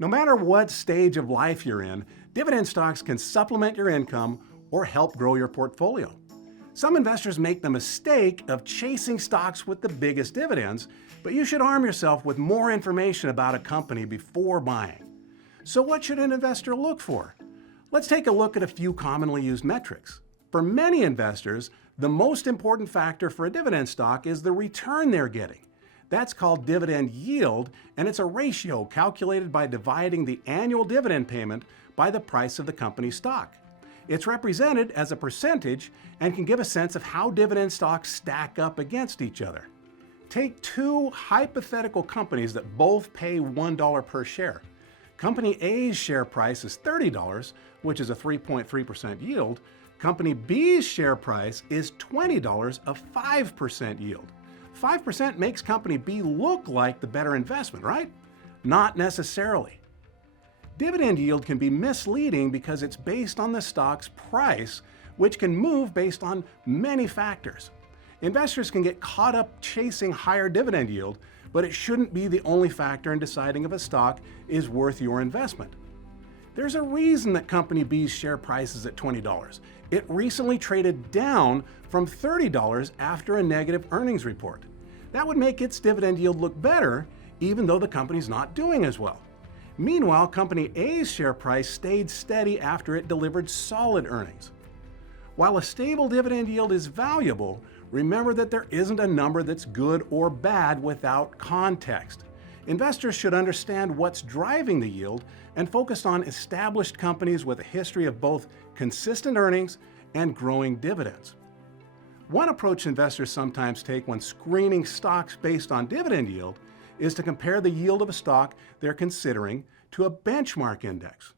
No matter what stage of life you're in, dividend stocks can supplement your income or help grow your portfolio. Some investors make the mistake of chasing stocks with the biggest dividends, but you should arm yourself with more information about a company before buying. So what should an investor look for? Let's take a look at a few commonly used metrics. For many investors, the most important factor for a dividend stock is the return they're getting. That's called dividend yield, and it's a ratio calculated by dividing the annual dividend payment by the price of the company's stock. It's represented as a percentage and can give a sense of how dividend stocks stack up against each other. Take two hypothetical companies that both pay $1 per share. Company A's share price is $30, which is a 3.3% yield. Company B's share price is $20, a 5% yield. 5% makes Company B look like the better investment, right? Not necessarily. Dividend yield can be misleading because it's based on the stock's price, which can move based on many factors. Investors can get caught up chasing higher dividend yield, but it shouldn't be the only factor in deciding if a stock is worth your investment. There's a reason that Company B's share price is at $20. It recently traded down from $30 after a negative earnings report. That would make its dividend yield look better, even though the company's not doing as well. Meanwhile, Company A's share price stayed steady after it delivered solid earnings. While a stable dividend yield is valuable, remember that there isn't a number that's good or bad without context. Investors should understand what's driving the yield and focus on established companies with a history of both consistent earnings and growing dividends. One approach investors sometimes take when screening stocks based on dividend yield is to compare the yield of a stock they're considering to a benchmark index.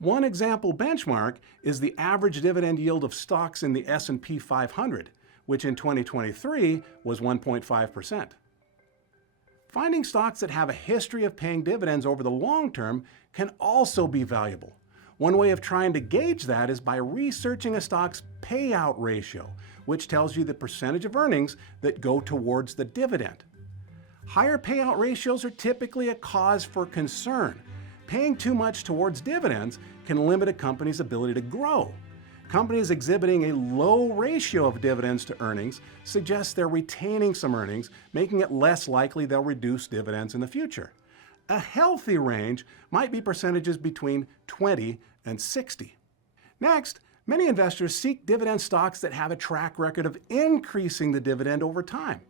One example benchmark is the average dividend yield of stocks in the S&P 500, which in 2023 was 1.5%. Finding stocks that have a history of paying dividends over the long term can also be valuable. One way of trying to gauge that is by researching a stock's payout ratio, which tells you the percentage of earnings that go towards the dividend. Higher payout ratios are typically a cause for concern. Paying too much towards dividends can limit a company's ability to grow. Companies exhibiting a low ratio of dividends to earnings suggests they're retaining some earnings, making it less likely they'll reduce dividends in the future. A healthy range might be percentages between 20 and 60. Next, many investors seek dividend stocks that have a track record of increasing the dividend over time.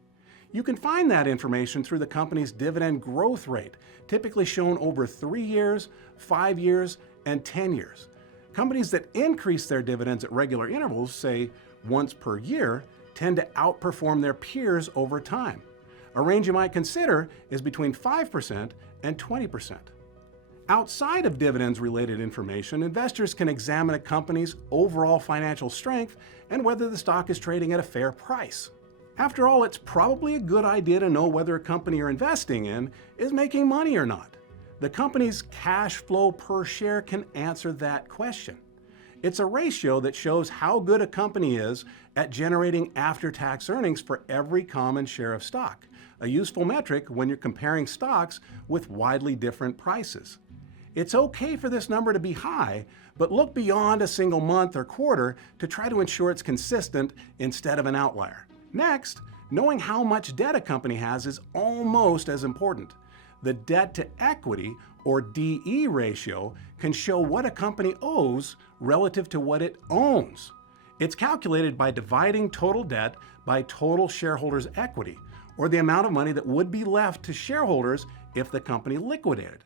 You can find that information through the company's dividend growth rate, typically shown over 3 years, 5 years, and 10 years. Companies that increase their dividends at regular intervals, say once per year, tend to outperform their peers over time. A range you might consider is between 5% and 20%. Outside of dividends-related information, investors can examine a company's overall financial strength and whether the stock is trading at a fair price. After all, it's probably a good idea to know whether a company you're investing in is making money or not. The company's cash flow per share can answer that question. It's a ratio that shows how good a company is at generating after-tax earnings for every common share of stock, a useful metric when you're comparing stocks with widely different prices. It's okay for this number to be high, but look beyond a single month or quarter to try to ensure it's consistent instead of an outlier. Next, knowing how much debt a company has is almost as important. The debt to equity, or DE ratio, can show what a company owes relative to what it owns. It's calculated by dividing total debt by total shareholders' equity, or the amount of money that would be left to shareholders if the company liquidated.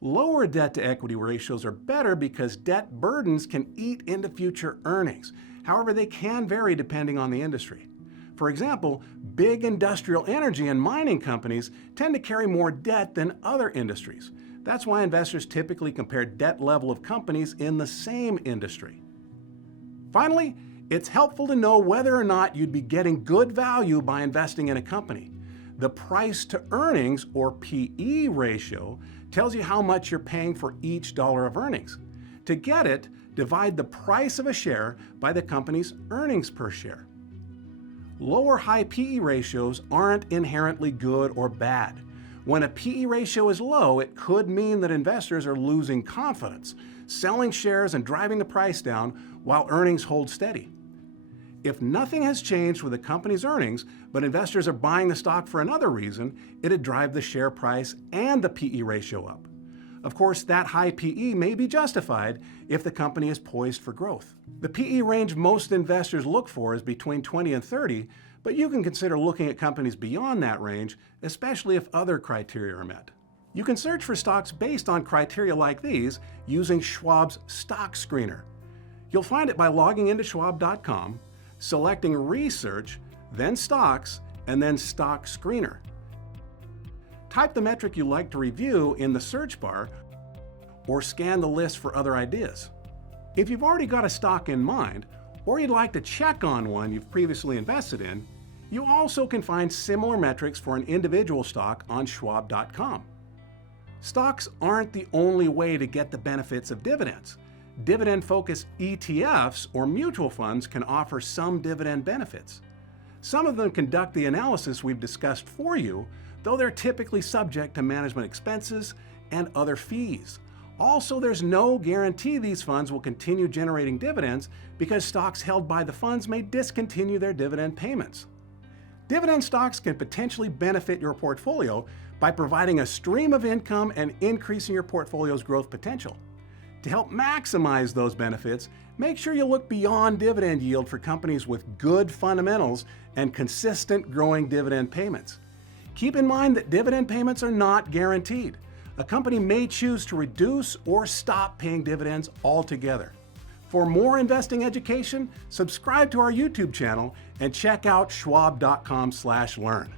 Lower debt to equity ratios are better because debt burdens can eat into future earnings. However, they can vary depending on the industry. For example, big industrial energy and mining companies tend to carry more debt than other industries. That's why investors typically compare debt level of companies in the same industry. Finally, it's helpful to know whether or not you'd be getting good value by investing in a company. The price to earnings, or PE ratio, tells you how much you're paying for each dollar of earnings. To get it, divide the price of a share by the company's earnings per share. Lower high PE ratios aren't inherently good or bad. When a PE ratio is low, it could mean that investors are losing confidence, selling shares and driving the price down while earnings hold steady. If nothing has changed with the company's earnings, but investors are buying the stock for another reason, it'd drive the share price and the PE ratio up. Of course, that high PE may be justified if the company is poised for growth. The PE range most investors look for is between 20 and 30, but you can consider looking at companies beyond that range, especially if other criteria are met. You can search for stocks based on criteria like these using Schwab's Stock Screener. You'll find it by logging into schwab.com, selecting Research, then Stocks, and then Stock Screener. Type the metric you like to review in the search bar or scan the list for other ideas. If you've already got a stock in mind, or you'd like to check on one you've previously invested in, you also can find similar metrics for an individual stock on schwab.com. Stocks aren't the only way to get the benefits of dividends. Dividend-focused ETFs or mutual funds can offer some dividend benefits. Some of them conduct the analysis we've discussed for you, though they're typically subject to management expenses and other fees. Also, there's no guarantee these funds will continue generating dividends because stocks held by the funds may discontinue their dividend payments. Dividend stocks can potentially benefit your portfolio by providing a stream of income and increasing your portfolio's growth potential. To help maximize those benefits, make sure you look beyond dividend yield for companies with good fundamentals and consistent growing dividend payments. Keep in mind that dividend payments are not guaranteed. A company may choose to reduce or stop paying dividends altogether. For more investing education, subscribe to our YouTube channel and check out schwab.com/learn.